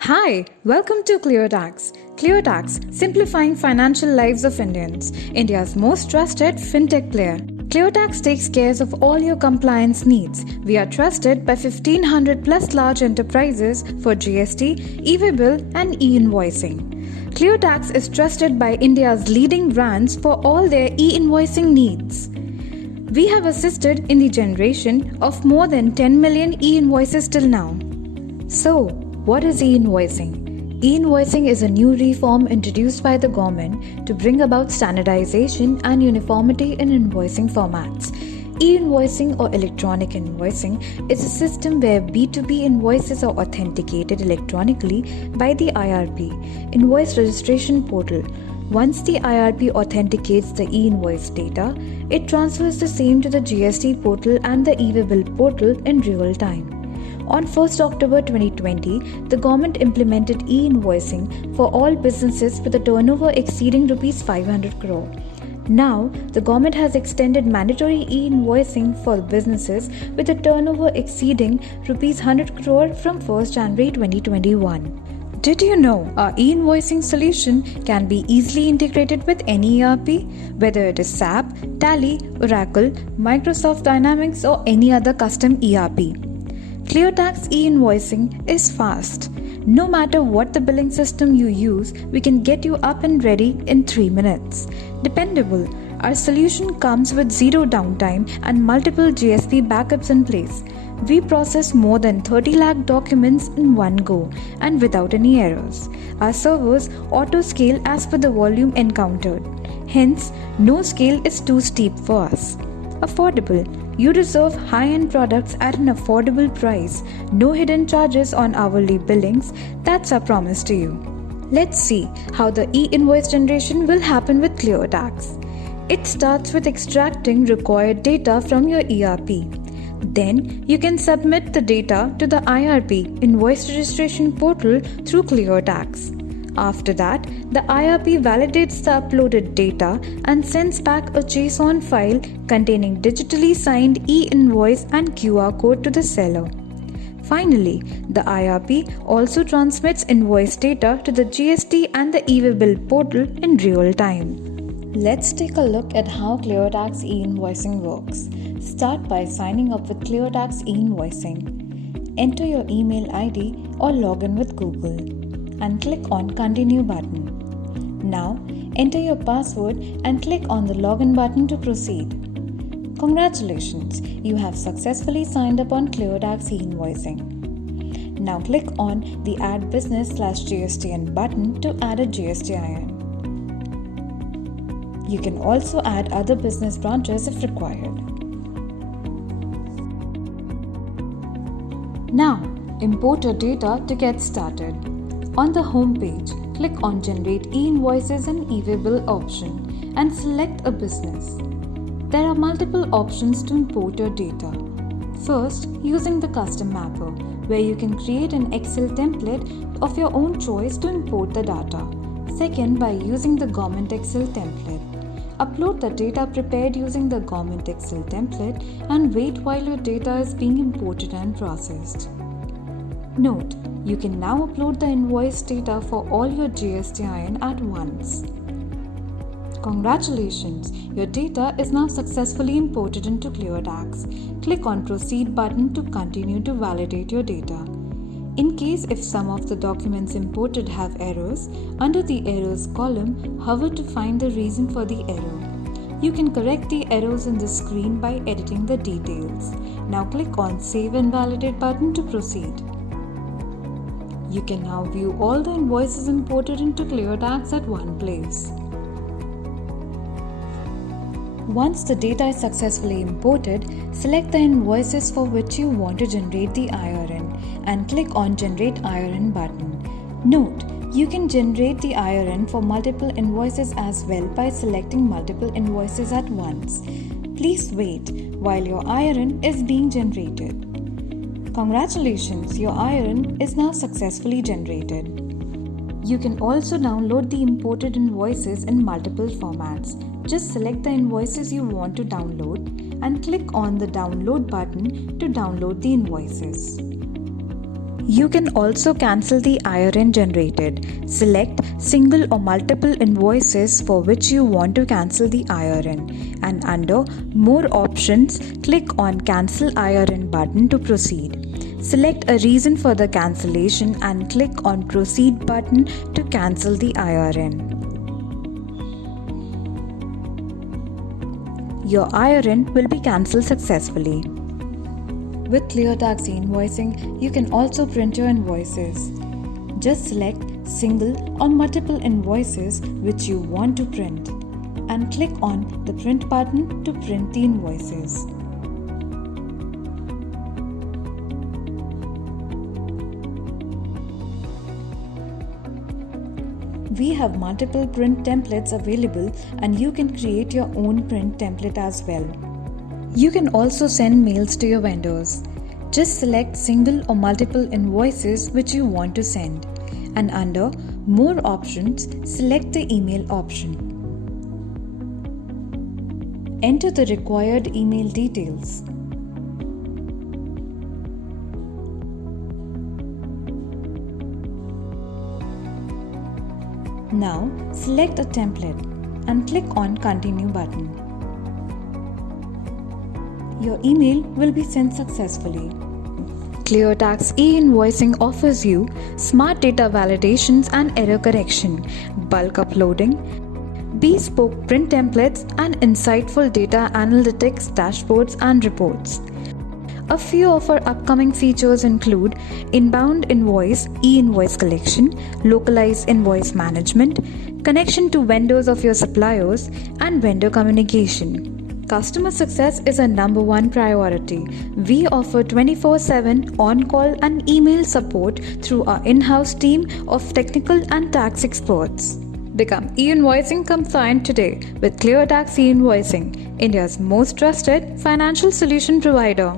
Hi, welcome to ClearTax. ClearTax, simplifying financial lives of Indians, India's most trusted fintech player. ClearTax takes care of all your compliance needs. We are trusted by 1500 plus large enterprises for GST, e-way bill, and e-invoicing. ClearTax is trusted by India's leading brands for all their e-invoicing needs. We have assisted in the generation of more than 10 million e-invoices till now. So, what is e-invoicing? E-invoicing is a new reform introduced by the government to bring about standardization and uniformity in invoicing formats. E-invoicing or electronic invoicing is a system where B2B invoices are authenticated electronically by the IRP, Invoice Registration Portal. Once the IRP authenticates the e-invoice data, it transfers the same to the GST portal and the e-way bill portal in real time. On 1st October 2020, the government implemented e-invoicing for all businesses with a turnover exceeding Rs 500 crore. Now, the government has extended mandatory e-invoicing for businesses with a turnover exceeding Rs 100 crore from 1st January 2021. Did you know our e-invoicing solution can be easily integrated with any ERP, whether it is SAP, Tally, Oracle, Microsoft Dynamics or any other custom ERP? ClearTax e-invoicing is fast. No matter what the billing system you use, we can get you up and ready in 3 minutes. Dependable. Our solution comes with zero downtime and multiple GST backups in place. We process more than 30 lakh documents in one go and without any errors. Our servers auto-scale as per the volume encountered. Hence, no scale is too steep for us. Affordable. You deserve high-end products at an affordable price. No hidden charges on hourly billings. That's our promise to you. Let's see how the e-invoice generation will happen with ClearTax. It starts with extracting required data from your ERP. Then you can submit the data to the IRP Invoice Registration Portal through ClearTax. After that, the IRP validates the uploaded data and sends back a JSON file containing digitally signed e-invoice and QR code to the seller. Finally, the IRP also transmits invoice data to the GST and the e-way bill portal in real time. Let's take a look at how ClearTax e-invoicing works. Start by signing up with ClearTax e-invoicing. Enter your email ID or log in with Google and click on Continue button. Now, enter your password and click on the Login button to proceed. Congratulations, you have successfully signed up on ClearTax e-invoicing. Now click on the Add Business/GSTN button to add a GSTIN. You can also add other business branches if required. Now, import your data to get started. On the home page, click on Generate e-invoices and e-way bill option and select a business. There are multiple options to import your data. First, using the custom mapper, where you can create an Excel template of your own choice to import the data. Second, by using the government Excel template. Upload the data prepared using the government Excel template and wait while your data is being imported and processed. Note, you can now upload the invoice data for all your GSTIN at once. Congratulations, your data is now successfully imported into ClearTax. Click on Proceed button to continue to validate your data. In case if some of the documents imported have errors, under the Errors column, hover to find the reason for the error. You can correct the errors in the screen by editing the details. Now click on Save and Validate button to proceed. You can now view all the invoices imported into ClearTax at one place. Once the data is successfully imported, select the invoices for which you want to generate the IRN and click on Generate IRN button. Note, you can generate the IRN for multiple invoices as well by selecting multiple invoices at once. Please wait while your IRN is being generated. Congratulations, your IRN is now successfully generated. You can also download the imported invoices in multiple formats. Just select the invoices you want to download and click on the Download button to download the invoices. You can also cancel the IRN generated. Select single or multiple invoices for which you want to cancel the IRN, and under More Options, click on Cancel IRN button to proceed. Select a reason for the cancellation and click on Proceed button to cancel the IRN. Your IRN will be cancelled successfully. With ClearTax e-invoicing, you can also print your invoices. Just select single or multiple invoices which you want to print and click on the Print button to print the invoices. We have multiple print templates available and you can create your own print template as well. You can also send mails to your vendors. Just select single or multiple invoices which you want to send, and under More Options, select the email option. Enter the required email details. Now select a template and click on Continue button. Your email will be sent successfully. ClearTax e-invoicing offers you smart data validations and error correction, bulk uploading, bespoke print templates, and insightful data analytics dashboards and reports. A few of our upcoming features include inbound invoice e-invoice collection, localized invoice management, connection to vendors of your suppliers, and vendor communication. Customer success is our number one priority. We offer 24/7 on-call and email support through our in-house team of technical and tax experts. Become e-invoicing compliant today with ClearTax e-invoicing, India's most trusted financial solution provider.